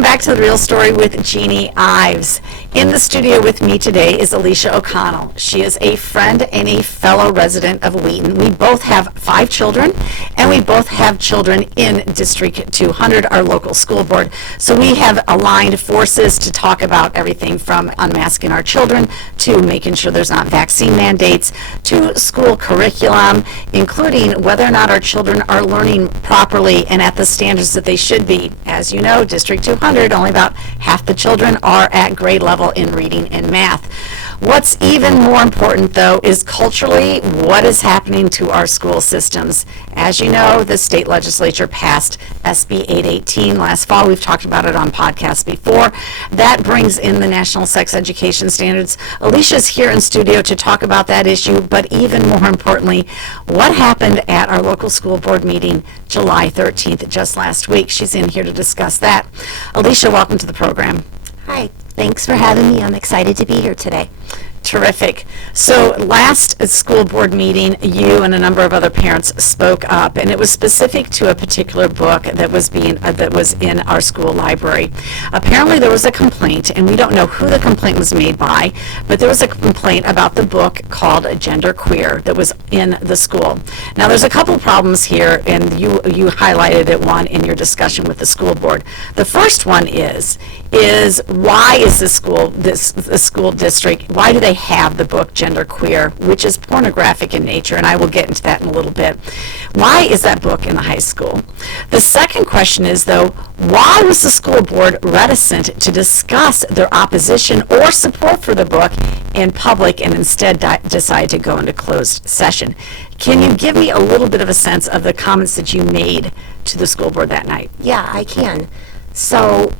Welcome back to The Real Story with Jeannie Ives. In the studio with me today is Alicia O'Connell. She is a friend and a fellow resident of Wheaton. We both have 5 children, and we both have children in District 200, our local school board. So we have aligned forces to talk about everything from unmasking our children to making sure there's not vaccine mandates to school curriculum, including whether or not our children are learning properly and at the standards that they should be. As you know, District 200, only about half the children are at grade level in reading and math. What's even more important, though, is culturally what is happening to our school systems. As you know, the state legislature passed SB 818 last fall. We've talked about it on podcasts before. That brings in the national sex education standards. Alicia's here in studio to talk about that issue, but even more importantly, what happened at our local school board meeting July 13th, just last week. She's in here to discuss that. Alicia, welcome to the program. Hi, thanks for having me. I'm excited to be here today. Terrific. So last school board meeting, you and a number of other parents spoke up, and it was specific to a particular book that was in our school library. Apparently there was a complaint, and we don't know who the complaint was made by, but there was a complaint about the book called Gender Queer that was in the school. Now there's a couple of problems here, and you highlighted it one in your discussion with the school board. The first one is why is the school district, why do they have the book Gender Queer, which is pornographic in nature, and I will get into that in a little bit. Why is that book in the high school? The second question is, though, why was the school board reticent to discuss their opposition or support for the book in public and instead decide to go into closed session? Can you give me a little bit of a sense of the comments that you made to the school board that night? Yeah, I can. So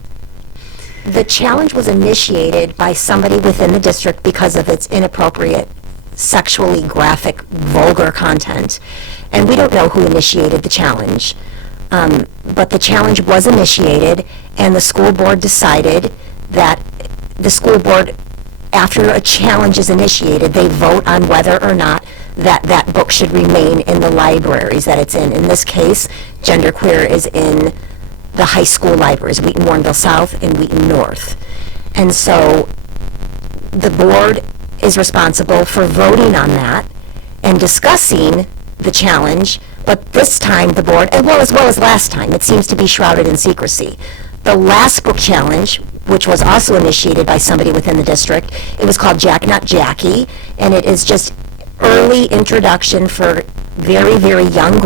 the challenge was initiated by somebody within the district because of its inappropriate, sexually graphic, vulgar content. And we don't know who initiated the challenge. But the challenge was initiated, and the school board decided that the school board, after a challenge is initiated, they vote on whether or not that book should remain in the libraries that it's in. In this case, Gender Queer is in the high school libraries, Wheaton Warrenville South and Wheaton North. And so the board is responsible for voting on that and discussing the challenge, but this time the board, as well as last time, it seems to be shrouded in secrecy. The last book challenge, which was also initiated by somebody within the district, it was called Jack Not Jackie, and it is just early introduction for very, very young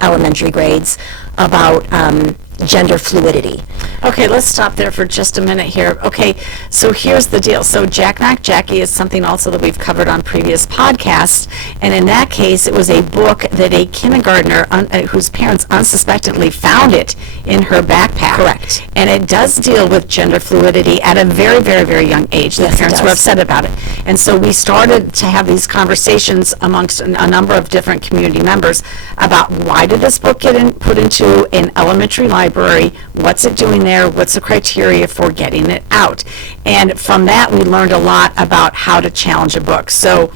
elementary grades about gender fluidity. Okay, let's stop there for just a minute here. Okay, so here's the deal. So Jack Not Jackie is something also that we've covered on previous podcasts, and in that case, it was a book that a kindergartner whose parents unsuspectingly found it in her backpack. Correct. And it does deal with gender fluidity at a very, very, very young age. The parents were upset about it. And so we started to have these conversations amongst a number of different community members about why did this book get put into an elementary library, what's it doing there, what's the criteria for getting it out. And from that we learned a lot about how to challenge a book. So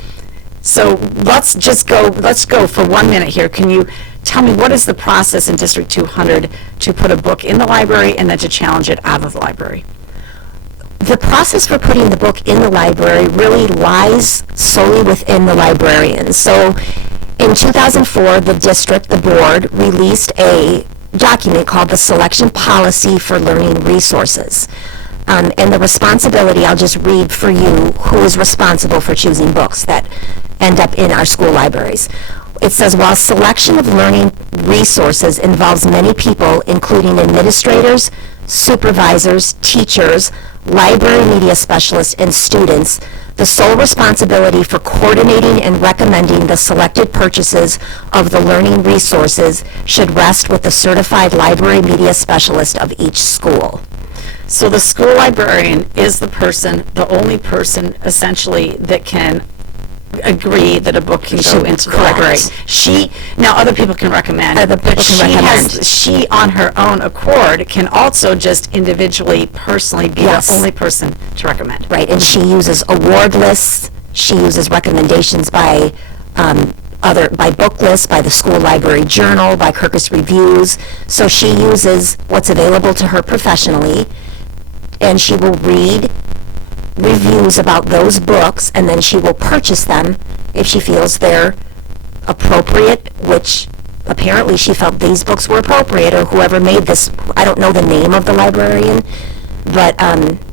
let's go for 1 minute here. Can you tell me what is the process in District 200 to put a book in the library and then to challenge it out of the library? The process for putting the book in the library really lies solely within the librarians. So in 2004, the board released a document called the Selection Policy for Learning Resources. And the responsibility, I'll just read for you who is responsible for choosing books that end up in our school libraries. It says, while selection of learning resources involves many people, including administrators, supervisors, teachers, library media specialists, and students, the sole responsibility for coordinating and recommending the selected purchases of the learning resources should rest with the certified library media specialist of each school. So the school librarian is the only person essentially that can agree that a book can go into the library. Now other people can recommend, she on her own accord can also just individually, personally be the only person to recommend. Right, and she uses award lists, she uses recommendations by book lists, by the school library journal, by Kirkus Reviews. So she uses what's available to her professionally, and she will read reviews about those books, and then she will purchase them if she feels they're appropriate, which apparently she felt these books were appropriate, or whoever made this, I don't know the name of the librarian, but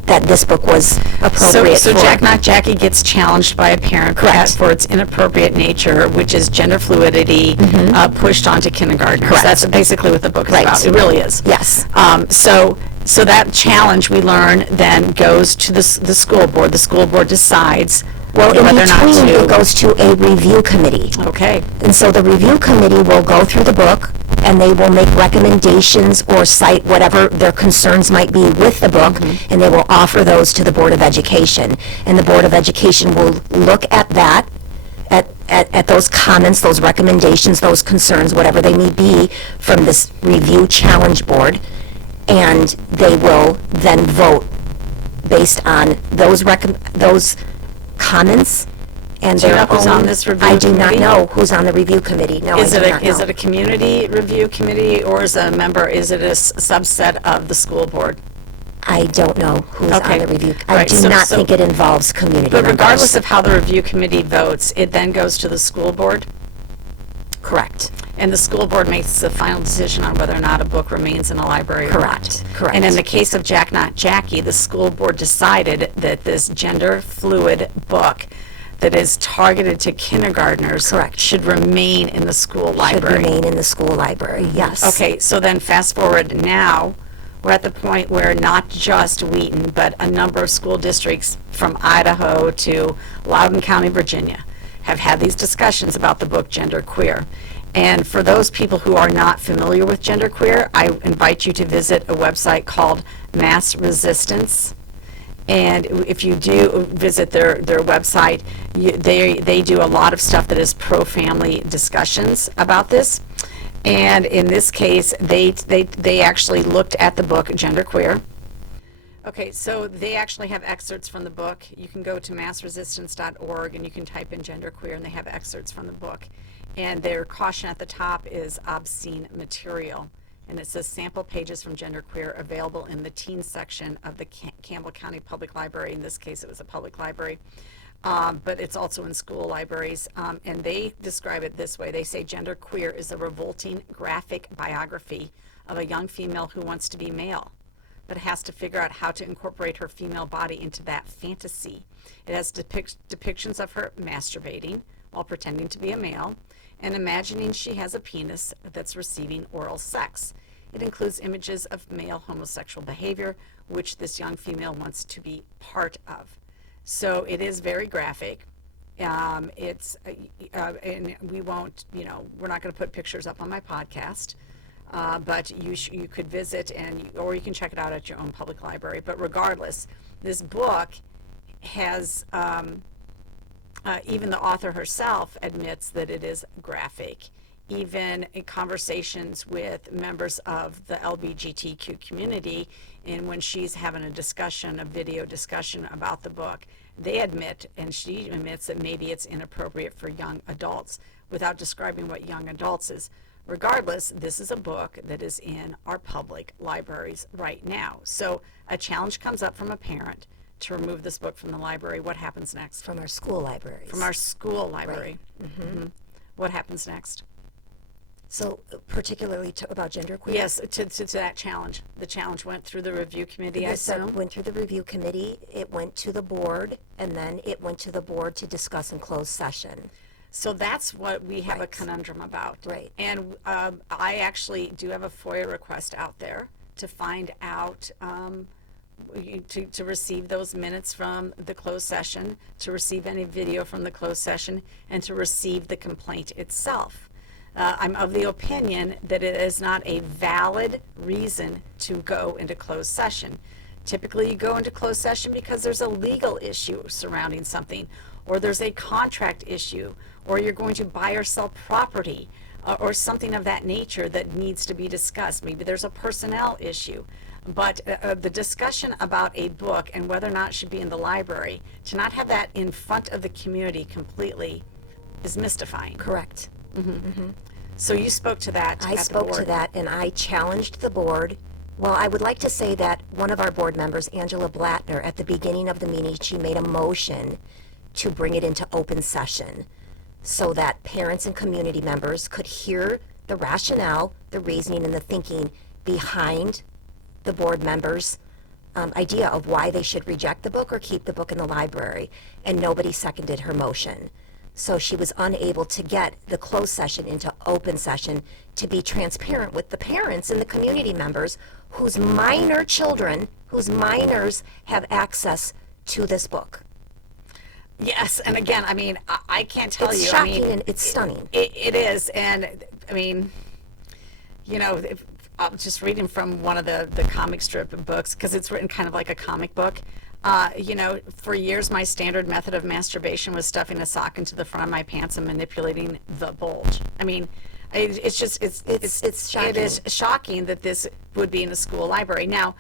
that this book was appropriate So for. Jack Not Jackie gets challenged by a parent Correct. for its inappropriate nature, which is gender fluidity pushed onto kindergartners. Correct. That's basically what the book is Right. about. It really is. Yes. So that challenge, we learn, then goes to the school board. The school board decides Well, in whether or not between, to. it goes to a review committee. Okay. And so the review committee will go through the book, and they will make recommendations or cite whatever their concerns might be with the book, and they will offer those to the Board of Education. And the Board of Education will look at that, at those comments, those recommendations, those concerns, whatever they may be, from this review challenge board, and they will then vote based on those comments and Do you their know who's own. on this review I do not committee? know who's on the review committee. No, Is I do it not is know. it a community review committee, or is it a member? Is it a subset of the school board? I don't know who's Okay. on the review. I Right, do so- not so- think it involves community But members. regardless of how the review committee votes, it then goes to the school board, Correct. and the school board makes the final decision on whether or not a book remains in a library or not. Correct, correct. And in the case of Jack Not Jackie, the school board decided that this gender fluid book that is targeted to kindergartners Correct. should remain in the school Should library. remain in the school library, yes. Okay, so then fast forward now, we're at the point where not just Wheaton, but a number of school districts from Idaho to Loudoun County, Virginia, have had these discussions about the book Genderqueer. And for those people who are not familiar with Genderqueer, I invite you to visit a website called Mass Resistance. And if you do visit their website, they do a lot of stuff that is pro-family discussions about this. And in this case, they actually looked at the book Genderqueer. Okay, so they actually have excerpts from the book. You can go to massresistance.org and you can type in Genderqueer, and they have excerpts from the book. And their caution at the top is obscene material. And it says sample pages from Genderqueer available in the teen section of the Campbell County Public Library. In this case, it was a public library. But it's also in school libraries. And they describe it this way. They say Genderqueer is a revolting graphic biography of a young female who wants to be male, but has to figure out how to incorporate her female body into that fantasy. It has depictions of her masturbating while pretending to be a male and imagining she has a penis that's receiving oral sex. It includes images of male homosexual behavior, which this young female wants to be part of. So it is very graphic. And we won't, we're not going to put pictures up on my podcast. But you could visit or you can check it out at your own public library. But regardless, this book has, even the author herself admits that it is graphic. Even in conversations with members of the LGBTQ community, and when she's having a video discussion about the book, they admit, and she admits, that maybe it's inappropriate for young adults without describing what young adults is. Regardless, this is a book that is in our public libraries right now. So a challenge comes up from a parent to remove this book from the library. What happens next? From our school libraries. From our school library. Right. What happens next? So particularly about genderqueer? Yes, to that challenge. The challenge went through the review committee, I assume? It went through the review committee, it went to the board, and then it went to the board to discuss in closed session. So that's what we have a Right. conundrum about. Right. And I actually do have a FOIA request out there to find out, to receive those minutes from the closed session, to receive any video from the closed session, and to receive the complaint itself. I'm of the opinion that it is not a valid reason to go into closed session. Typically, you go into closed session because there's a legal issue surrounding something, or there's a contract issue, or you're going to buy or sell property, or something of that nature that needs to be discussed. Maybe there's a personnel issue. But the discussion about a book and whether or not it should be in the library, to not have that in front of the community completely is mystifying. Correct. So you spoke to that I at the spoke to board. that, and I challenged the board Well, I would like to say that one of our board members, Angela Blattner, at the beginning of the meeting, she made a motion to bring it into open session so that parents and community members could hear the rationale, the reasoning, and the thinking behind the board members' idea of why they should reject the book or keep the book in the library. And nobody seconded her motion. So she was unable to get the closed session into open session to be transparent with the parents and the community members whose minor children, whose minors have access to this book. Yes, and again, I mean, I can't tell It's you. shocking I mean, and it's stunning. it is, and I mean, you know, I'm just reading from one of the comic strip books because it's written kind of like a comic book. You know, for years my standard method of masturbation was stuffing a sock into the front of my pants and manipulating the bulge. I mean, it's just it's shocking. It is shocking that this would be in a school library. Now,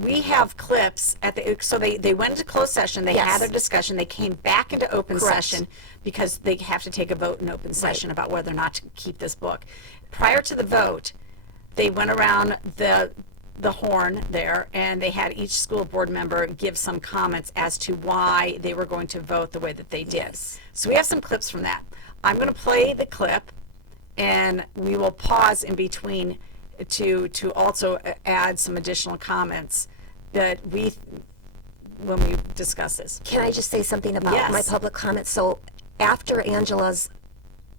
we have clips at the so they went into closed session. They Yes. had their discussion. They came back into open Correct. session because they have to take a vote in open session about whether or not to keep this book. Prior to the vote, they went around the horn there, and they had each school board member give some comments as to why they were going to vote the way that they did. Yes. So we have some clips from that. I'm going to play the clip, and we will pause in between to also add some additional comments that when we discuss this. Can I just say something about Yes. my public comment? So after Angela's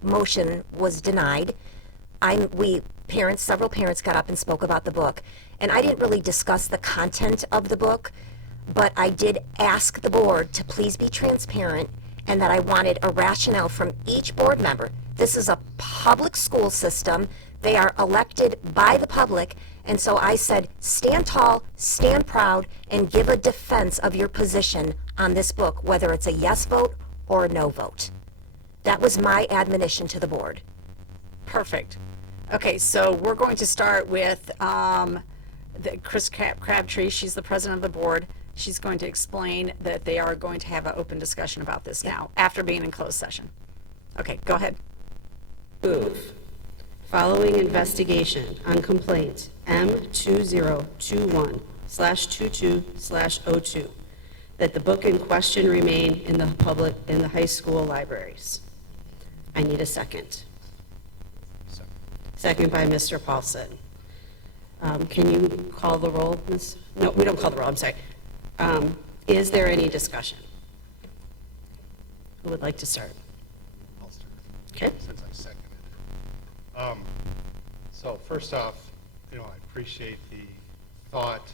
motion was denied, several parents got up and spoke about the book. And I didn't really discuss the content of the book, but I did ask the board to please be transparent and that I wanted a rationale from each board member. This is a public school system. They are elected by the public. And so I said, stand tall, stand proud, and give a defense of your position on this book, whether it's a yes vote or a no vote. That was my admonition to the board. Perfect. Okay, so we're going to start with Chris Crabtree. She's the president of the board. She's going to explain that they are going to have an open discussion about this now, after being in closed session. Okay, go ahead. Move. Following investigation on complaint M2021/22/02, that the book in question remain in the high school libraries. I need a second. Second by Mr. Paulson. Can you call the roll, Ms.? No, we don't call the roll, I'm sorry. Is there any discussion? Who would like to start? I'll start. Okay. Since I seconded it. So first off, I appreciate the thought,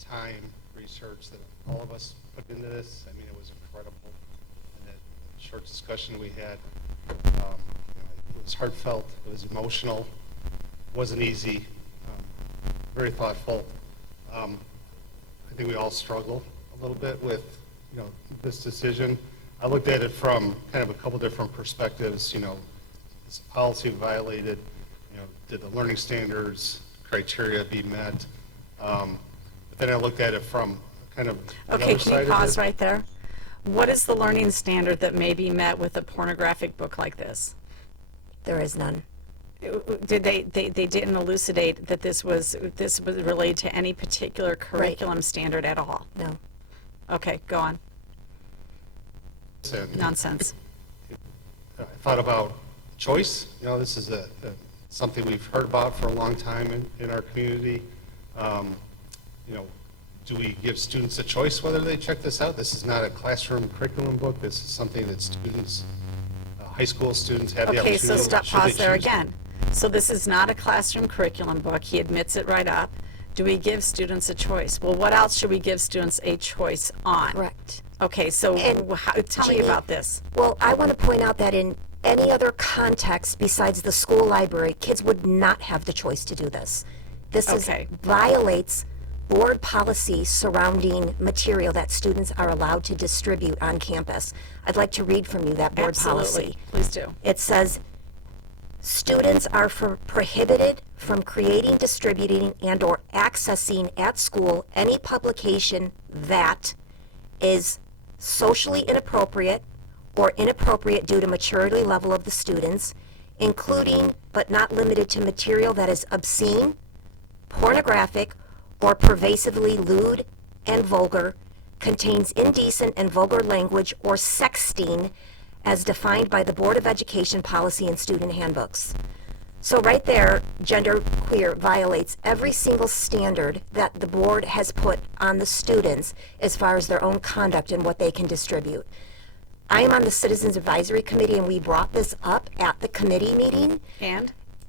time, research that all of us put into this. I mean, it was incredible. And that short discussion we had, it was heartfelt, it was emotional, wasn't easy, very thoughtful. I think we all struggle a little bit with, this decision. I looked at it from kind of a couple different perspectives. Is policy violated? Did the learning standards criteria be met? But then I looked at it from kind of Okay, another can side you pause of it. right there? What is the learning standard that may be met with a pornographic book like this? There is none. Did they didn't elucidate that this was related to any particular curriculum standard at all? No. Okay, go on. And Nonsense. I thought about choice. This is something we've heard about for a long time in our community. Do we give students a choice whether they check this out? This is not a classroom curriculum book. This is something that students, high school students, have the Okay, opportunity. so stop, should they pause there choose. again. So this is not a classroom curriculum book. He admits it right up. Do we give students a choice? Well, what else should we give students a choice on? Correct. Okay, so And tell me Jeannie, about this. Well, I want to point out that in any other context besides the school library, kids would not have the choice to do this. This Okay. violates board policy surrounding material that students are allowed to distribute on campus. I'd like to read from you that board Absolutely, policy. please do. It says, students are prohibited from creating, distributing, and/or accessing at school any publication that is socially inappropriate or inappropriate due to maturity level of the students, including but not limited to material that is obscene, pornographic or pervasively lewd and vulgar, contains indecent and vulgar language or sexting as defined by the Board of Education policy and student handbooks. So right there, genderqueer violates every single standard that the board has put on the students as far as their own conduct and what they can distribute. I am on the Citizens Advisory Committee, and we brought this up at the committee meeting.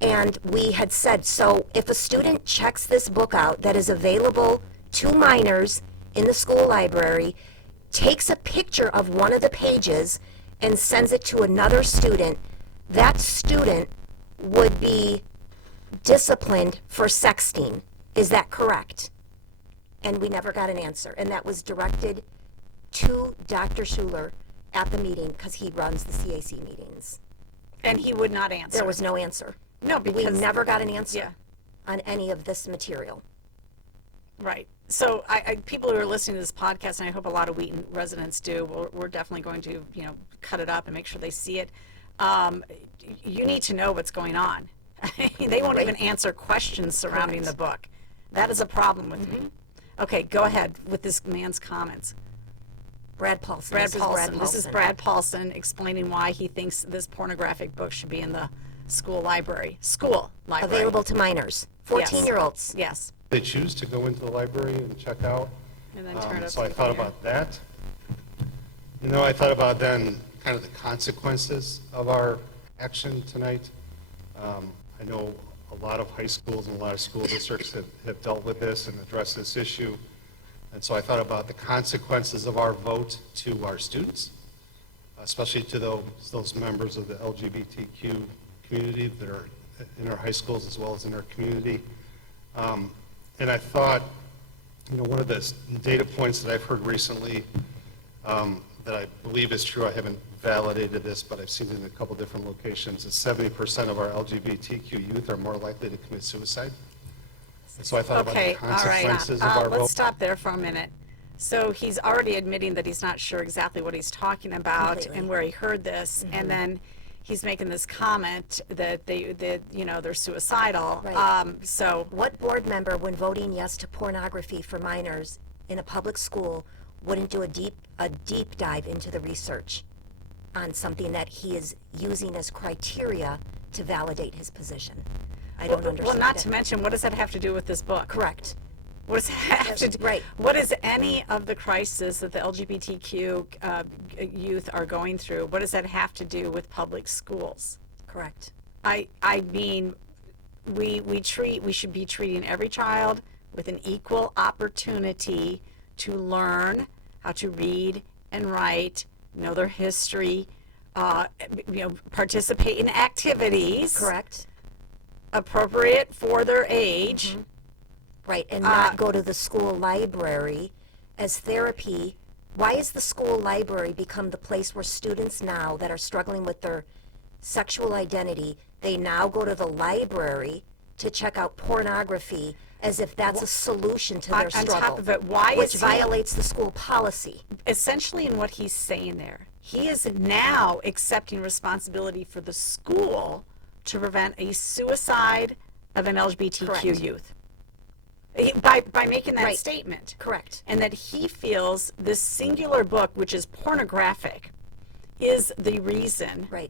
And we had said, so if a student checks this book out that is available to minors in the school library, takes a picture of one of the pages and sends it to another student, that student would be disciplined for sexting. Is that correct? And we never got an answer. And that was directed to Dr. Schuler at the meeting because he runs the CAC meetings. And he would not answer. There was no answer. No, We because... never got an answer Yeah. on any of this material. Right. So people who are listening to this podcast, and I hope a lot of Wheaton residents do, we're definitely going to, cut it up and make sure they see it. You need to know what's going on. They won't even answer questions surrounding the book. That is a problem with me. Okay, go ahead with this man's comments. Brad Paulson. Brad Paulson. This is Brad Paulson explaining why he thinks this pornographic book should be in the school library. Available to minors, 14-year-olds. Yes. They choose to go into the library and check out. And then turn it up So I to thought here. about that. I thought about then kind of the consequences of our action tonight. I know a lot of high schools and a lot of school districts have dealt with this and addressed this issue. And so I thought about the consequences of our vote to our students, especially to those members of the LGBTQ community that are in our high schools as well as in our community. And I thought, one of the data points that I've heard recently that I believe is true, I haven't validated this, but I've seen it in a couple different locations, is 70% of our LGBTQ youth are more likely to commit suicide. And so I thought about the consequences of our vote. Let's stop there for a minute. So he's already admitting that he's not sure exactly what he's talking about Completely. and where he heard this, and then he's making this comment that they're suicidal. Right. So What board member, when voting yes to pornography for minors in a public school, wouldn't do a deep dive into the research on something that he is using as criteria to validate his position? I don't understand. well, not it. to mention, what does that have to do with this book? Correct. What does that have to do? Right. What is any of the crisis that the LGBTQ youth are going through? What does that have to do with public schools? Correct. I mean, we should be treating every child with an equal opportunity to learn how to read and write, know their history, participate in activities Correct. appropriate for their age. Right, and not go to the school library as therapy. Why has the school library become the place where students now that are struggling with their sexual identity, they now go to the library to check out pornography as if that's a solution to their On struggle? top of it, why which is he- violates the school policy. Essentially, in what he's saying there, he is now accepting responsibility for the school to prevent a suicide of an LGBTQ Correct. youth. By making that Right. statement. Correct. And that he feels this singular book, which is pornographic, is the reason Right.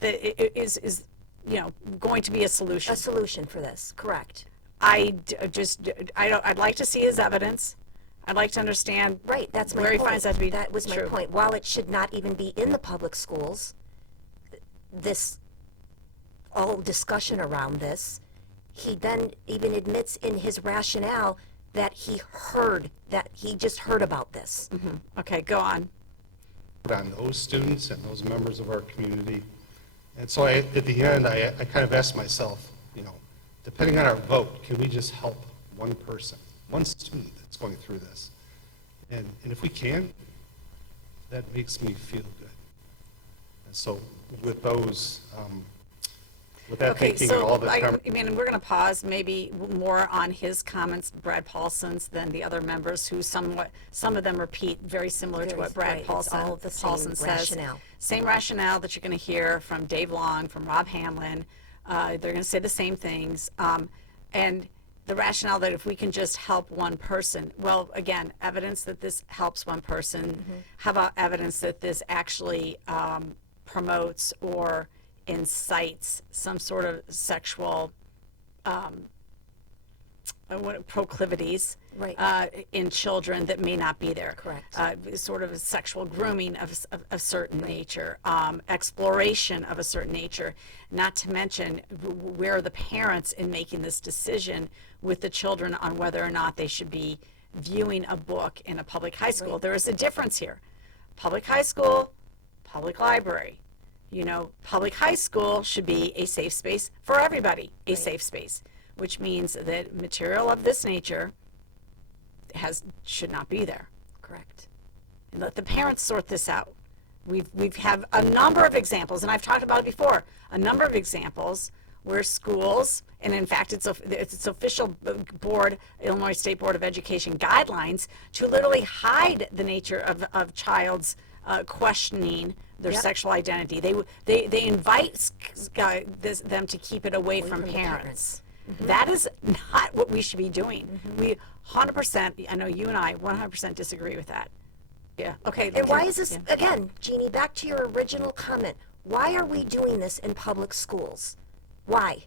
that it is going to be a solution. A solution for this. Correct. I'd like to see his evidence. I'd like to understand Right, that's my where point. he finds that to be That was my true. point. While it should not even be in the public schools, this all discussion around this, he then even admits in his rationale that he just heard about this. Okay, go on. On those students and those members of our community. And so at the end, I kind of asked myself, depending on our vote, can we just help one person, one student that's going through this? And if we can, that makes me feel good. And so with those, with that Okay, thinking, so all the I time. mean, we're going to pause maybe more on his comments, Brad Paulson's, than the other members who some of them repeat very similar to Very what Brad right, it's Paulson, all the same says. rationale. Same rationale that you're going to hear from Dave Long, from Rob Hamlin. They're going to say the same things. And the rationale that if we can just help one person, well, again, evidence that this helps one person. How about evidence that this actually promotes or incites some sort of sexual proclivities in children that may not be there. Correct. Sort of a sexual grooming of a certain nature, exploration of a certain nature, not to mention where are the parents in making this decision with the children on whether or not they should be viewing a book in a public high school. There is a difference here. Public high school, public library. You know, public high school should be a safe space for everybody, a safe space, which means that material of this nature should not be there. Correct. And let the parents sort this out. We've have a number of examples, and I've talked about it before, a number of examples where schools, and in fact it's official board, Illinois State Board of Education guidelines, to literally hide the nature of child's questioning their sexual identity. They invite them to keep it away from parents. That is not what we should be doing. We 100%, I know you and I 100% disagree with that. Yeah, okay. And why is this, again, Jeannie, back to your original comment, why are we doing this in public schools? Why?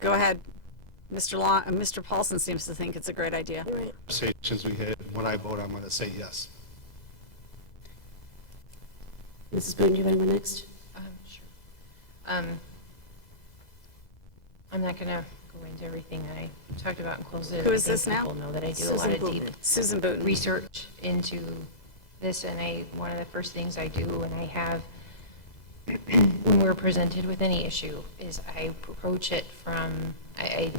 Go ahead. Mr. Paulson seems to think it's a great idea. Conversations we had, when I vote, I'm going to say yes. Mrs. Booton, do you want to go next? Sure. I'm not going to go into everything that I talked about and close it. Who is this now? People know that I do a lot of deep Susan Booton. research into this, and one of the first things I do when I have, when we're presented with any issue, is I approach it from, I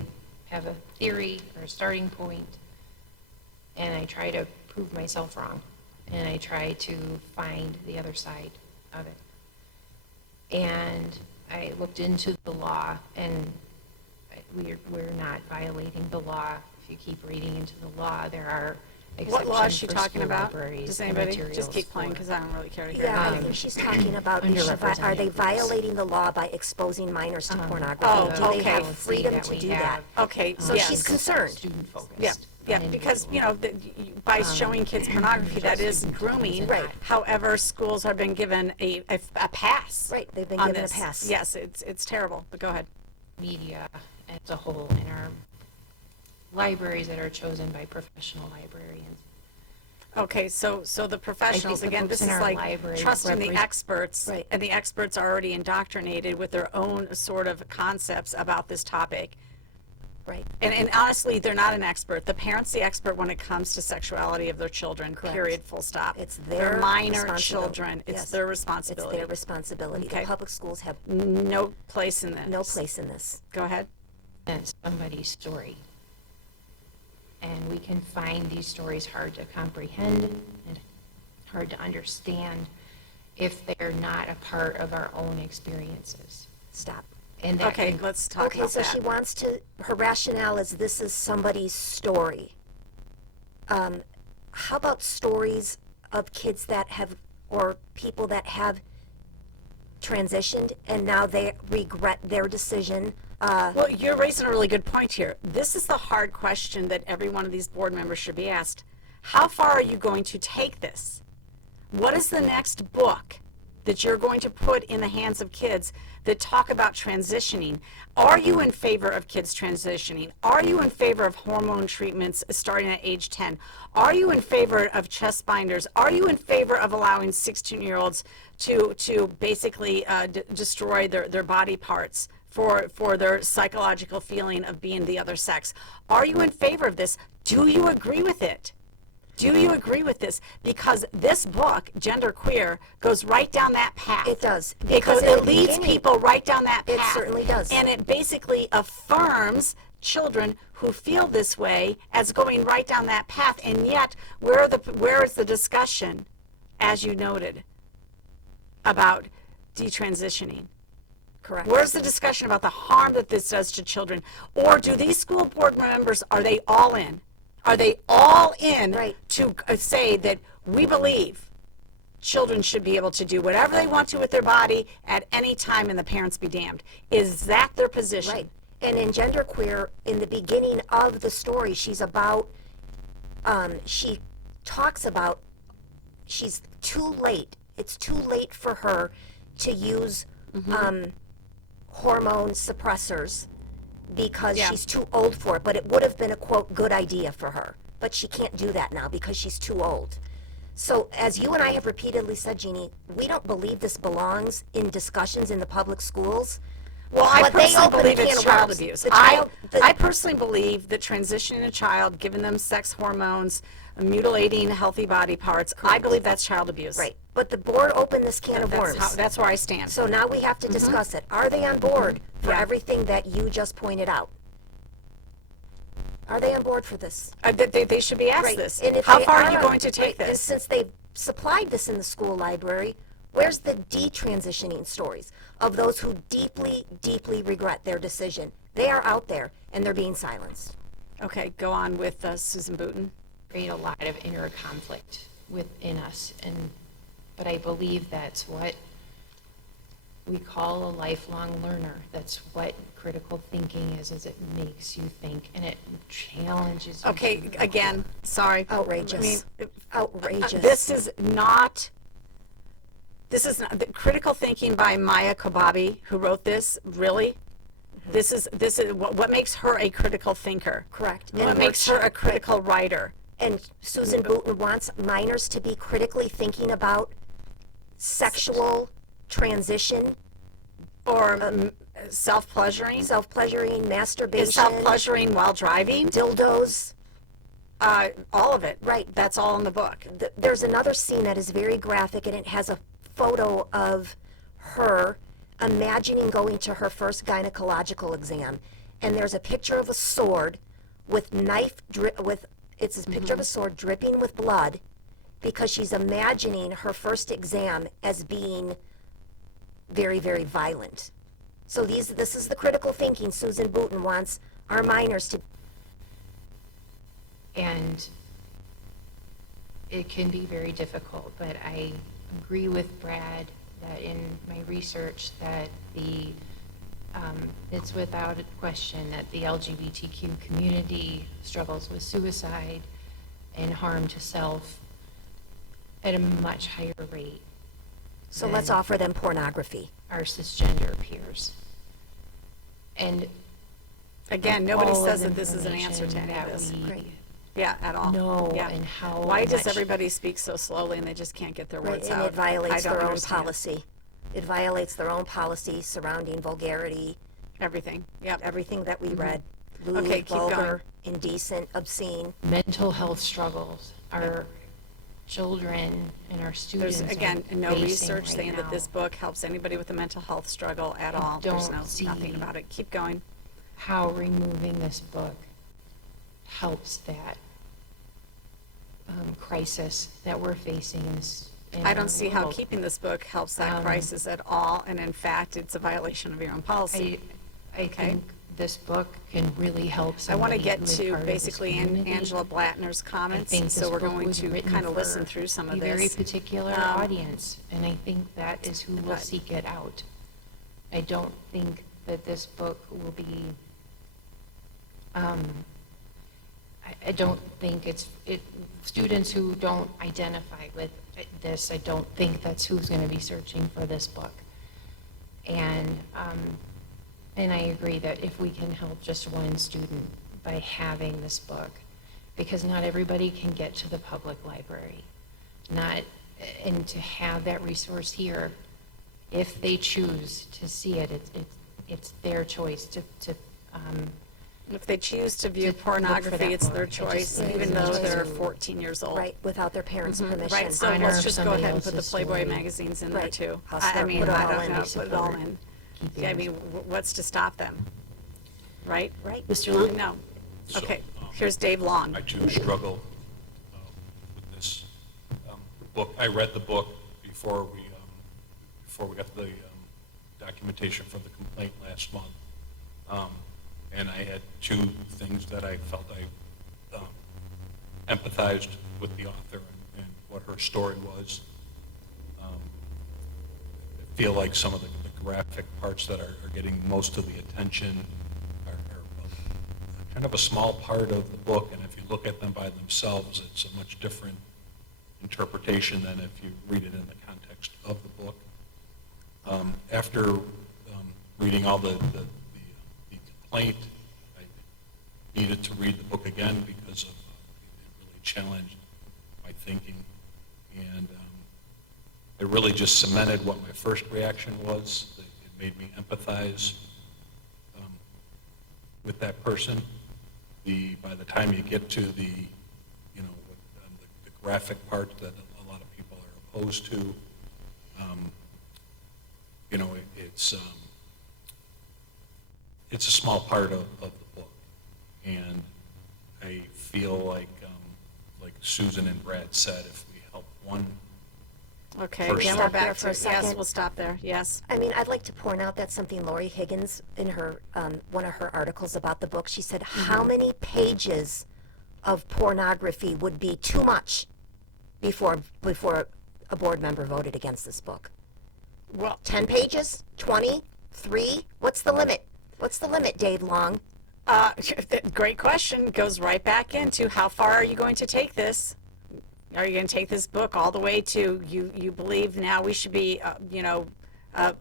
have a theory or a starting point, and I try to prove myself wrong, and I try to find the other side of it. And I looked into the law, and we're not violating the law. If you keep reading into the law, there are What law is exceptions she for talking school about? libraries Does and anybody materials just keep playing for- because I don't really care to hear Yeah, it. I think she's talking about, are they underrepresented violating the law by exposing minors to pornography? oh, Do they okay. have freedom to do that? Okay, So yes. she's concerned. Student focused. Yeah, yeah, because, you know, by showing kids pornography, that is grooming. Right. However, schools have been given a pass. Right, they've been on given a this. pass. Yes, it's terrible, but go ahead. Media as a whole in our libraries that are chosen by professional librarians. Okay, so the professionals, the again, folks this in is our like library trusting the represent- experts, Right. and the experts are already indoctrinated with their own sort of concepts about this topic. Right. And honestly, they're not an expert. The parent's the expert when it comes to sexuality of their children, Correct. period, full stop. It's They're their minor responsibility. children. It's Yes. their It's responsibility. their responsibility. Okay. The public schools have No place in this. no place in this. Go ahead. And somebody's story. And we can find these stories hard to comprehend and hard to understand if they're not a part of our own experiences. Stop. And that Okay, can- let's talk Okay, about so that. she wants to, her rationale is this is somebody's story. How about stories of kids that have, or people that have transitioned and now they regret their decision? Well, you're raising a really good point here. This is the hard question that every one of these board members should be asked. How far are you going to take this? What is the next book that you're going to put in the hands of kids that talk about transitioning? Are you in favor of kids transitioning? Are you in favor of hormone treatments starting at age 10? Are you in favor of chest binders? Are you in favor of allowing 16-year-olds to basically destroy their body parts for their psychological feeling of being the other sex? Are you in favor of this? Do you agree with it? Do you agree with this? Because this book, Gender Queer, goes right down that path. It does, It, because in it the leads beginning- people right down that It path. certainly does. And it basically affirms children who feel this way as going right down that path. And yet, where is the discussion, as you noted, about detransitioning? Correct. Where's the discussion about the harm that this does to children? Or do these school board members, are they all in? Are they all in Right. to say that we believe children should be able to do whatever they want to with their body at any time and the parents be damned? Is that their position? Right. And in genderqueer, in the beginning of the story, she talks about she's too late. It's too late for her to use hormone suppressors because Yeah. she's too old for it. But it would have been a, quote, good idea for her. But she can't do that now because she's too old. So as you and I have repeatedly said, Jeannie, we don't believe this belongs in discussions in the public schools. Well, I But they personally open a believe can it's of child worms. abuse. The child- I personally believe that transitioning a child, giving them sex hormones, mutilating healthy body parts, I believe that's child abuse. Right. But the board opened this can of worms. That's where I stand. So now we have to discuss it. Are they on board for Yeah. everything that you just pointed out? Are they on board for this? They should be asked Right. this. And if How they far are you going to right, take And this? since they've supplied this in the school library, where's the detransitioning stories of those who deeply, deeply regret their decision? They are out there, and they're being silenced. Okay, go on with Susan Booton. Create a lot of inner conflict within us, but I believe that's what we call a lifelong learner. That's what critical thinking is it makes you think and it challenges you. Okay, again, sorry. Outrageous. Outrageous. This is not the critical thinking by Maya Kobabe, who wrote this, really? This is what makes her a critical thinker. Correct. What makes her a critical writer. And Susan Booton wants minors to be critically thinking about sexual transition, Or self-pleasuring. self-pleasuring, masturbation, Is self-pleasuring while driving? dildos. All of it. Right. That's all in the book. There's another scene that is very graphic, and it has a photo of her imagining going to her first gynecological exam. And there's a picture of a sword with it's a picture of a sword dripping with blood because she's imagining her first exam as being very, very violent. So this is the critical thinking Susan Booton wants our minors to. And it can be very difficult, but I agree with Brad that in my research that it's without a question that the LGBTQ community struggles with suicide and harm to self at a much higher rate. So let's offer them pornography. Our cisgender peers. And Again, nobody all says of that this is an answer to information any of that this. we Right. Yeah, at all. know Yeah. and how Why does much- everybody speak so slowly and they just can't get their Right, words and out? it violates I don't their own understand. policy. It violates their own policy surrounding vulgarity, Everything. Yep. everything that we read. Lewd, Okay, keep vulgar, indecent, obscene. mental health struggles our children and our students There's, are again, no facing research right saying that this now. book helps anybody with a mental health struggle at all. There's don't see- nothing about it. Keep going. How removing this book helps that crisis that we're facing in I don't our see how world. keeping this book helps that Um, crisis at all, and in fact, it's a violation of your own policy. I think this book can really help I want to somebody get who is to part of this basically community. Angela Blattner's I comments, think so this we're book going was to written kind of listen for through some of a very this. particular audience, and I think that is who will seek it out. I don't think that this book will be, I don't think students who don't identify with this, I don't think that's who's going to be searching for this book. And I agree that if we can help just one student by having this book, because not everybody can get to the public library, and to have that resource here, if they choose to see it, it's their choice to If they choose to view look for pornography, that it's their book. I just choice, think even it's though just they're to- 14 years old. Right, without their parents' permission. Right, so honor let's of just go somebody ahead and put the else's Playboy story. magazines in there Right. too. I'll I start- mean, put it I all don't in, know, we put it all support. in. keep Yeah, I it. mean, what's to stop them? Right? Right. Mr. Long? No. So, Okay, here's Dave Long. I too struggle with this book. I read the book before we got the documentation for the complaint last month. And I had two things that I felt I empathized with the author and what her story was. I feel like some of the graphic parts that are getting most of the attention are kind of a small part of the book, and if you look at them by themselves, it's a much different interpretation than if you read it in the context of the book. After reading all the complaint, I needed to read the book again because of it really challenged my thinking, and it really just cemented what my first reaction was. It made me empathize with that person. By the time you get to the graphic part that a lot of people are opposed to, it's a small part of the book, and I feel like Susan and Brad said, if we help one Okay, person. again, we're Stop there back for to, a yes, second. we'll stop there, yes. I mean, I'd like to point out that something Lori Higgins, in her, one of her articles about the book, she said, how many pages of pornography would be too much before a board member voted against this book? Well, 10 pages? 20? 3? What's the limit? What's the limit, Dave Long? great question, goes right back into how far are you going to take this? Are you going to take this book all the way to, you believe now we should be,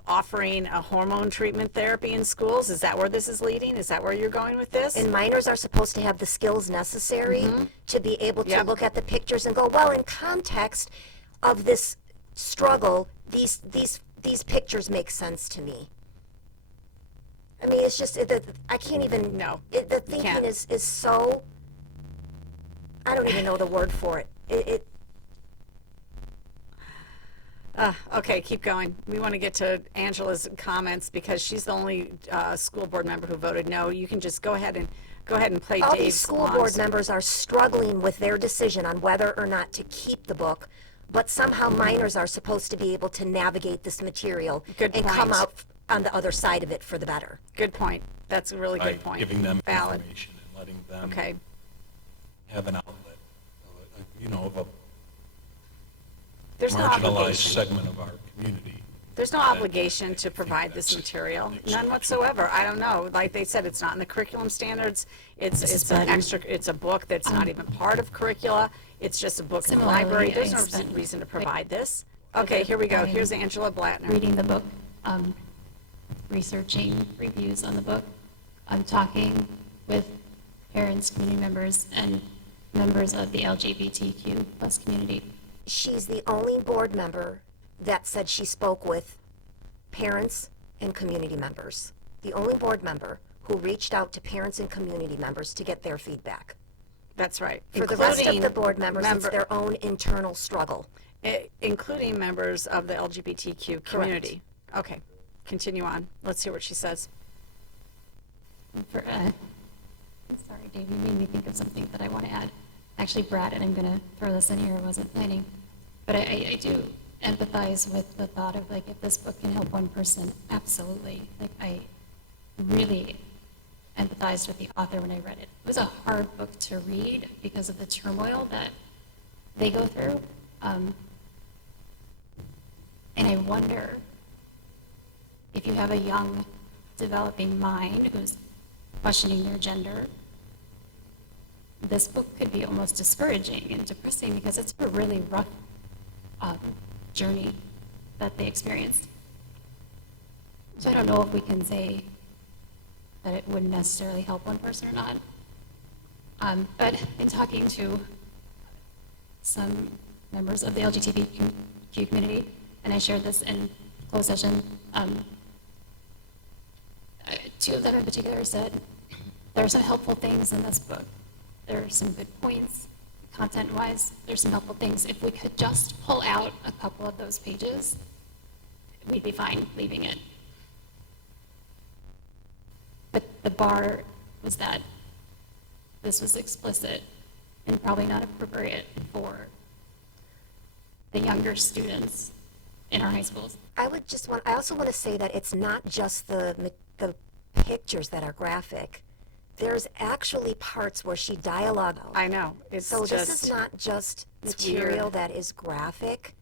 offering a hormone treatment therapy in schools? Is that where this is leading? Is that where you're going with this? And minors are supposed to have the skills necessary to be able to Yep. look at the pictures and go, well, in context of this struggle, these pictures make sense to me. I mean, it's just, I can't even, No, the you thinking can't. is so, I don't even know the word for it. Okay, keep going. We want to get to Angela's comments because she's the only school board member who voted no. You can just go ahead and play All Dave's these school Long's- board members are struggling with their decision on whether or not to keep the book, but somehow minors are supposed to be able to navigate this material Good and come point. out on the other side of it for the better. Good point. That's a really By good point. giving them Valid. information and letting them Okay. have an outlet, of a There's no marginalized obligation. segment of our community. There's no that obligation I to think provide this that's material, an none exception. whatsoever. I don't know, like they said, it's not in the curriculum standards. It's Mrs. an Button. extra, it's a book that's not even part of curricula. It's just a book in the Similarly, library. There's I no spent reason to quite provide this. a Okay, bit here we go. time Here's Angela Blattner. reading the book, researching reviews on the book, talking with parents, community members, and members of the LGBTQ plus community. She's the only board member that said she spoke with parents and community members. The only board member who reached out to parents and community members to get their feedback. That's right. For the rest of the Including board members, it's member- their own internal struggle. Including members of the LGBTQ community. Okay, continue on. Let's hear what she says. Sorry, Dave, you made me think of something that I want to add. Actually, Brad, and I'm going to throw this in here, I wasn't planning, but I do empathize with the thought of, like, if this book can help one person, absolutely. Like, I really empathized with the author when I read it. It was a hard book to read because of the turmoil that they go through. And I wonder if you have a young, developing mind who's questioning their gender, this book could be almost discouraging and depressing because it's a really rough journey that they experienced. So I don't know if we can say that it wouldn't necessarily help one person or not. But in talking to some members of the LGBTQ community, and I shared this in closed session, two of them in particular said, there are some helpful things in this book. There are some good points, content-wise, there's some helpful things. If we could just pull out a couple of those pages, we'd be fine leaving it. But the bar was that this was explicit and probably not appropriate for the younger students in our high schools. I also want to say that it's not just the pictures that are graphic. There's actually parts where she dialogue. I know, it's So just. this is not just it's material weird. that is graphic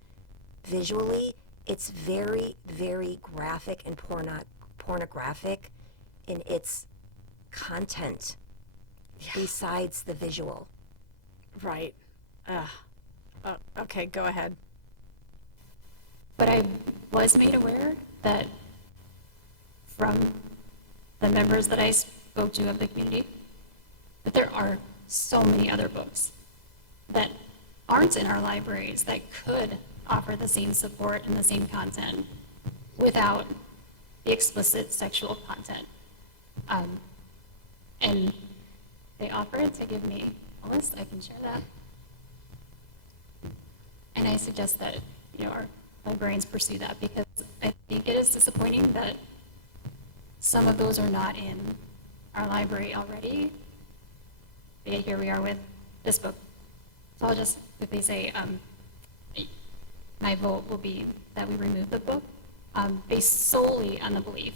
visually. It's very, very graphic and pornographic in its content. besides the visual. Right. Okay, go ahead. But I was made aware that from the members that I spoke to of the community, that there are so many other books that aren't in our libraries that could offer the same support and the same content without the explicit sexual content. And they offered to give me a list. I can share that. And I suggest that, our librarians pursue that, because I think it is disappointing that some of those are not in our library already. But yet here we are with this book. So I'll just quickly say, my vote will be that we remove the book, based solely on the belief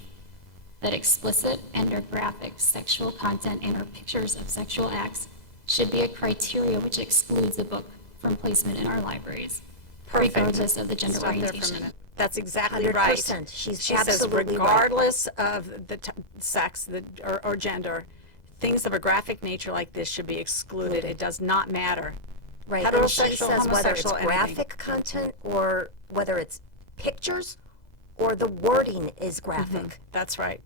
that explicit and or graphic sexual content and or pictures of sexual acts should be a criteria which excludes the book from placement in our libraries, Perfect. regardless of the gender Stop there for a orientation. minute. That's exactly right. 100%. She's She says absolutely right. regardless of the sex or gender, things of a graphic nature like this should be excluded. It does not matter. Right, and she Heterosexual, says whether it's homosexual, anything. graphic content or whether it's pictures or the wording is graphic. That's right.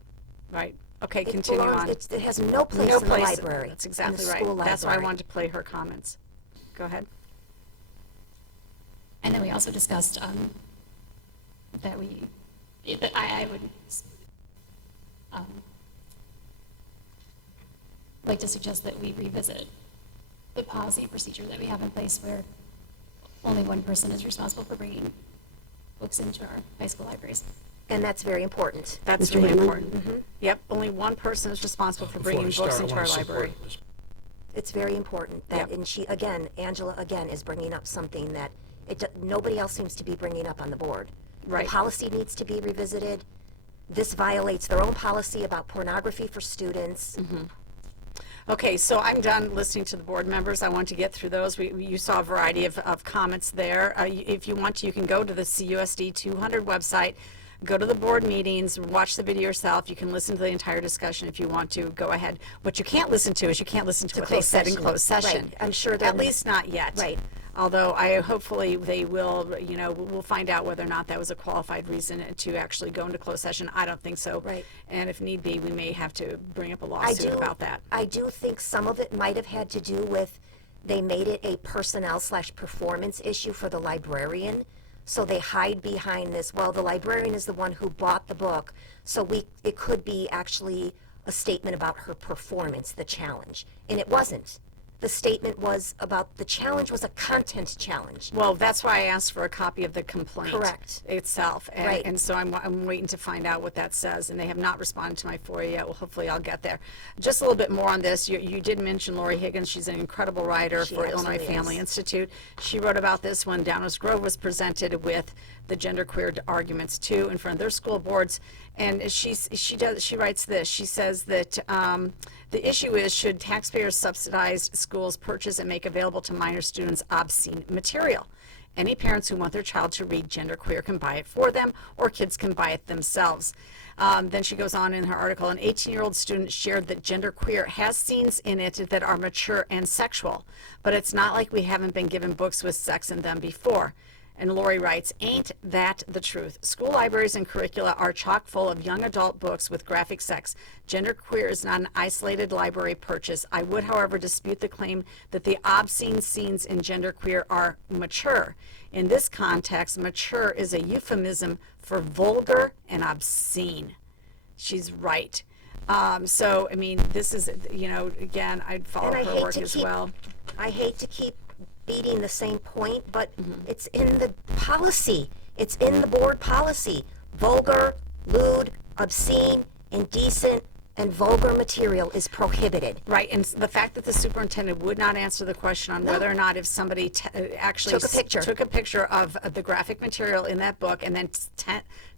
Right. Okay, It continue belongs- on. It has no place No in the place. library. That's in exactly the right. school That's why I library. wanted to play her comments. Go ahead. And then we also discussed that I would like to suggest that we revisit the policy and procedure that we have in place where only one person is responsible for bringing books into our high school libraries. And that's very important. That's Mr. really Hammond? important. Yep, only one person is responsible for Before bringing we books start, I into wanna our support library. this. It's very important that, Yep. and she, again, Angela, again, is bringing up something that nobody else seems to be bringing up on the board. Right. The policy needs to be revisited. This violates their own policy about pornography for students. Okay, so I'm done listening to the board members. I want to get through those. You saw a variety of comments there. If you want to, you can go to the CUSD 200 website, go to the board meetings, watch the video yourself. You can listen to the entire discussion if you want to. Go ahead. What you can't listen to is you can't listen to what they closed said in session. closed session. Right. I'm sure they're- At least not yet. Right. Although hopefully they will, we'll find out whether or not that was a qualified reason to actually go into closed session. I don't think so. Right. And if need be, we may have to bring up a I lawsuit do, about that. I do think some of it might have had to do with, they made it a personnel/performance issue for the librarian. So they hide behind this, well, the librarian is the one who bought the book, so it could be actually a statement about her performance, the challenge. And it wasn't. The statement was about, the challenge was a content challenge. Well, that's why I asked for a copy of the complaint. Correct. Itself. And, Right. and so I'm waiting to find out what that says, and they have not responded to my FOIA yet. Well, hopefully I'll get there. Just a little bit more on this. You did mention Lori Higgins. She's an incredible writer She for Illinois absolutely Family is. Institute. She wrote about this when Downers Grove was presented with the genderqueer arguments too in front of their school boards. And she writes this. She says that the issue is, should taxpayers subsidize schools purchase and make available to minor students obscene material? Any parents who want their child to read genderqueer can buy it for them, or kids can buy it themselves. Then she goes on in her article, an 18-year-old student shared that genderqueer has scenes in it that are mature and sexual, but it's not like we haven't been given books with sex in them before. And Lori writes, ain't that the truth? School libraries and curricula are chock full of young adult books with graphic sex. Genderqueer is not an isolated library purchase. I would, however, dispute the claim that the obscene scenes in genderqueer are mature. In this context, mature is a euphemism for vulgar and obscene. She's right. So, I mean, this is, again, I'd follow And I her hate work to as keep, well. I hate to keep beating the same point, but Mm-hmm. it's in the policy. It's in the board policy. Vulgar, lewd, obscene, indecent, and vulgar material is prohibited. Right, and the fact that the superintendent would not answer the question on whether or not if somebody actually Took a picture. of the graphic material in that book and then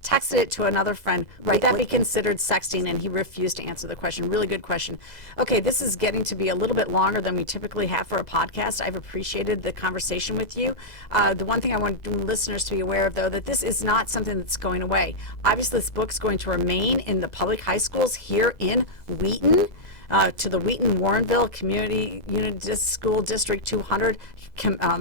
texted it to another friend, would Right, that be would- considered sexting? And he refused to answer the question. Really good question. Okay, this is getting to be a little bit longer than we typically have for a podcast. I've appreciated the conversation with you. The one thing I want listeners to be aware of, though, that this is not something that's going away. Obviously, this book's going to remain in the public high schools here in Wheaton. to the Wheaton Warrenville Community Unit School District 200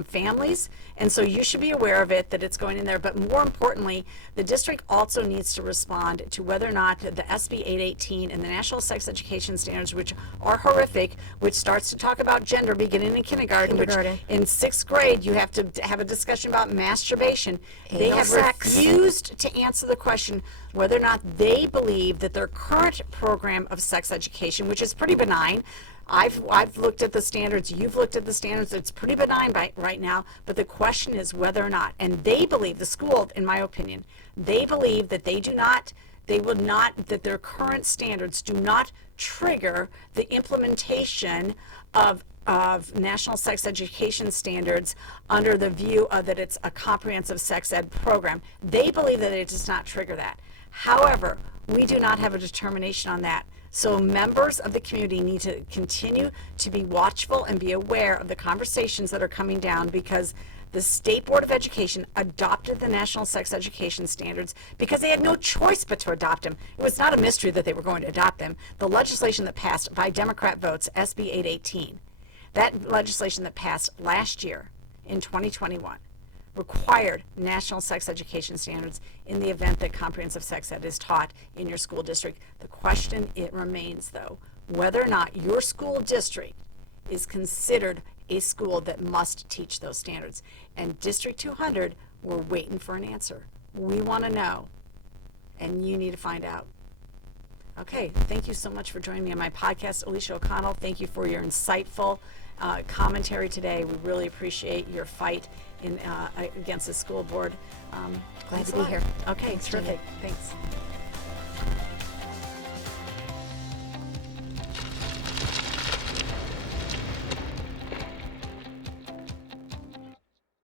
families, and so you should be aware of it, that it's going in there. But more importantly, the district also needs to respond to whether or not the SB 818 and the National Sex Education Standards, which are horrific, which starts to talk about gender beginning in kindergarten. Which in 6th grade you have to have a discussion about masturbation. They Anal have sex. refused to answer the question whether or not they believe that their current program of sex education, which is pretty benign, I've looked at the standards, you've looked at the standards, it's pretty benign right now, but the question is whether or not, and they believe, the school, in my opinion, they believe that that their current standards do not trigger the implementation of national sex education standards under the view of that it's a comprehensive sex ed program. They believe that it does not trigger that. However, we do not have a determination on that. So members of the community need to continue to be watchful and be aware of the conversations that are coming down, because the State Board of Education adopted the National Sex Education Standards because they had no choice but to adopt them. It was not a mystery that they were going to adopt them. The legislation that passed by Democrat votes, SB 818, that legislation that passed last year in 2021, required national sex education standards in the event that comprehensive sex ed is taught in your school district. The question, it remains, though, whether or not your school district is considered a school that must teach those standards. And District 200, we're waiting for an answer. We want to know, and you need to find out. Okay, thank you so much for joining me on my podcast, Alicia O'Connell. Thank you for your insightful commentary today. We really appreciate your fight against the school board. Glad to be here. Okay, terrific. Thanks.